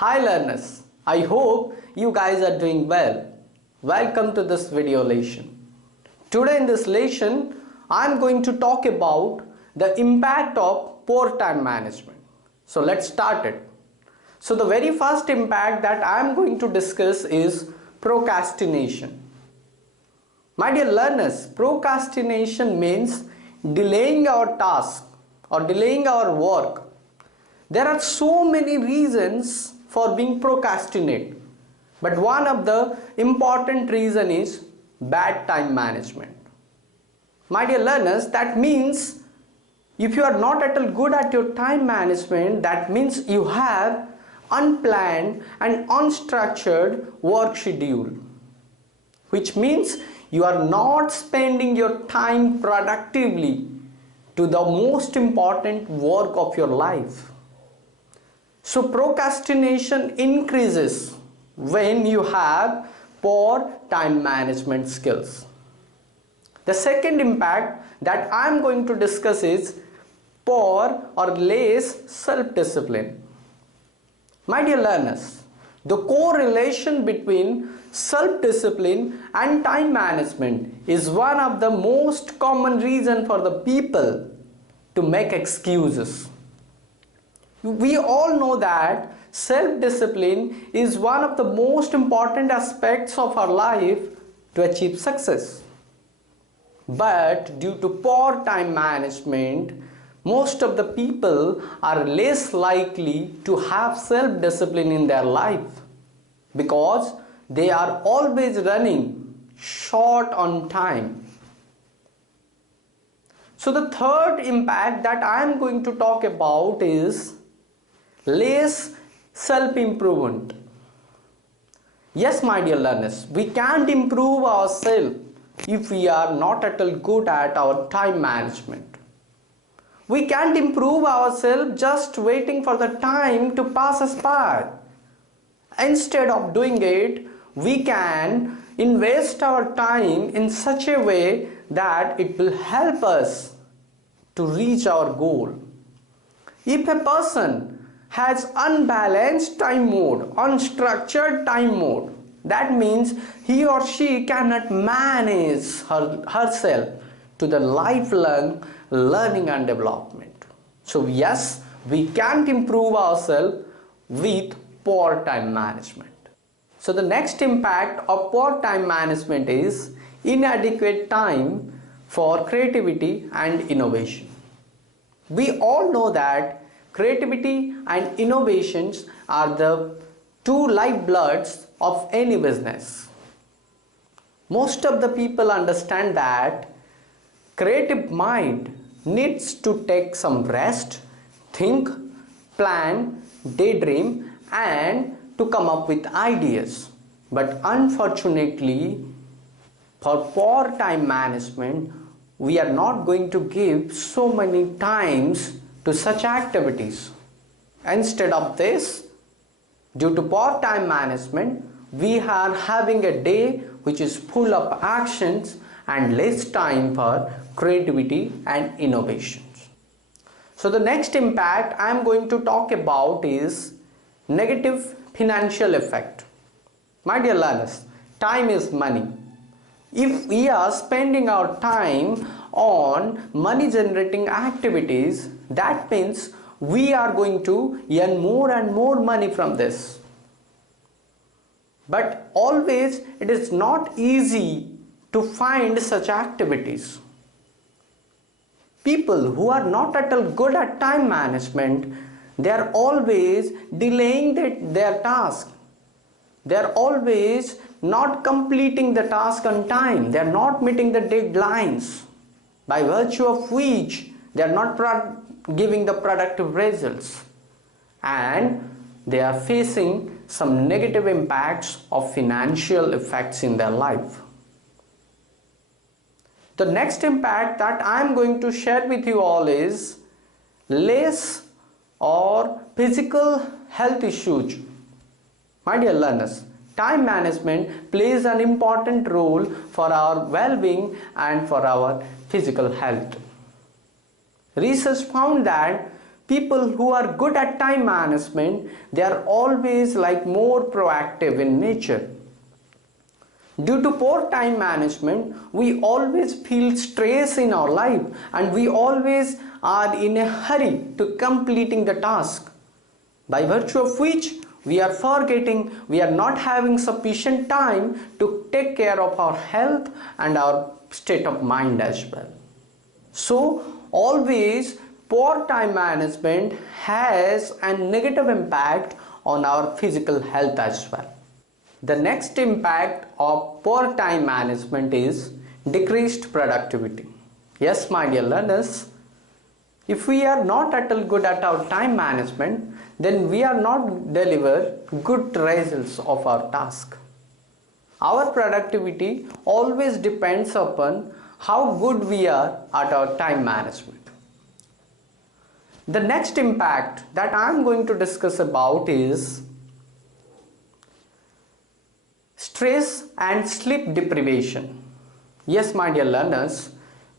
Hi learners, I hope you guys are doing well. Welcome to this video lesson. Today in this lesson, I am going to talk about the impact of poor time management. So let's start it. So the very first impact that I am going to discuss is procrastination. My dear learners, procrastination means delaying our task or delaying our work. There are so many reasons for being procrastinate, but one of the important reason is bad time management. My dear learners, that means if you are not at all good at your time management, that means you have unplanned and unstructured work schedule, which means you are not spending your time productively to the most important work of your life. So procrastination increases when you have poor time management skills. The second impact that I am going to discuss is poor or less self-discipline. My dear learners, the correlation between self-discipline and time management is one of the most common reasons for the people to make excuses. We all know that self-discipline is one of the most important aspects of our life to achieve success. But due to poor time management, most of the people are less likely to have self-discipline in their life because they are always running short on time. So the third impact that I am going to talk about is less self-improvement. Yes, my dear learners, we can't improve ourselves if we are not at all good at our time management. We can't improve ourselves just waiting for the time to pass us by. Instead of doing it, we can invest our time in such a way that it will help us to reach our goal. If a person has unbalanced time mode, unstructured time mode, that means he or she cannot manage herself to the lifelong learning and development. So yes, we can't improve ourselves with poor time management. So the next impact of poor time management is inadequate time for creativity and innovation. We all know that creativity and innovations are the two lifebloods of any business. Most of the people understand that creative mind needs to take some rest, think, plan, daydream, and to come up with ideas. But unfortunately, for poor time management, we are not going to give so many times to such activities. Instead of this, due to poor time management, we are having a day which is full of actions and less time for creativity and innovations. So the next impact I am going to talk about is negative financial effect. My dear learners, time is money. If we are spending our time on money generating activities, that means we are going to earn more and more money from this. But always it is not easy to find such activities. People who are not at all good at time management, they are always delaying their task. They are always not completing the task on time. They are not meeting the deadlines, by virtue of which they are not giving the productive results, and they are facing some negative impacts of financial effects in their life. The next impact that I am going to share with you all is less or physical health issues. My dear learners, time management plays an important role for our well-being and for our physical health. Research found that People who are good at time management, they are always like more proactive in nature. Due to poor time management, we always feel stress in our life and we always are in a hurry to completing the task, by virtue of which we are forgetting, we are not having sufficient time to take care of our health and our state of mind as well. So always poor time management has a negative impact on our physical health as well. The next impact of poor time management is decreased productivity. Yes, my dear learners, if we are not at all good at our time management, then we are not deliver good results of our task. Our productivity always depends upon how good we are at our time management. The next impact that I am going to discuss about is stress and sleep deprivation. Yes, my dear learners,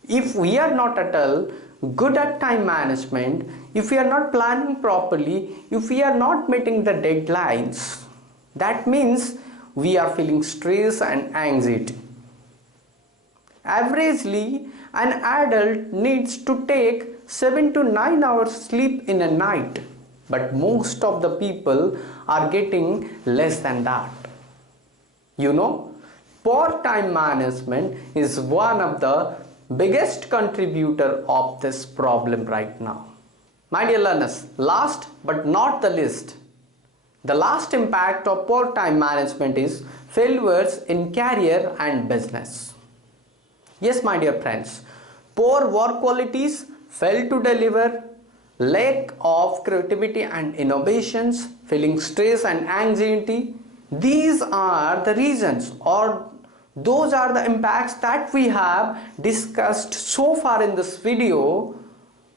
if we are not at all good at time management, if we are not planning properly, if we are not meeting the deadlines, that means we are feeling stress and anxiety. Averagely, an adult needs to take 7 to 9 hours sleep in a night, but most of the people are getting less than that. You know, poor time management is one of the biggest contributor of this problem right now. My dear learners, last but not the least, the last impact of poor time management is failures in career and business. Yes, my dear friends, poor work qualities, fail to deliver, lack of creativity and innovations, feeling stress and anxiety, these are the reasons, or those are the impacts that we have discussed so far in this video,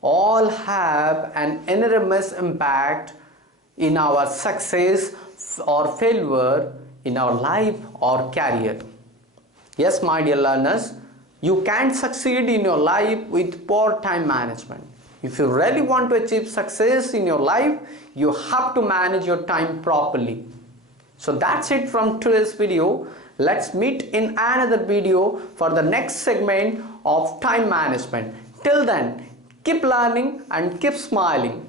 all have an enormous impact in our success or failure in our life or career. Yes, my dear learners, you can't succeed in your life with poor time management. If you really want to achieve success in your life, you have to manage your time properly. So that's it from today's video. Let's meet in another video for the next segment of time management. Till then, keep learning and keep smiling.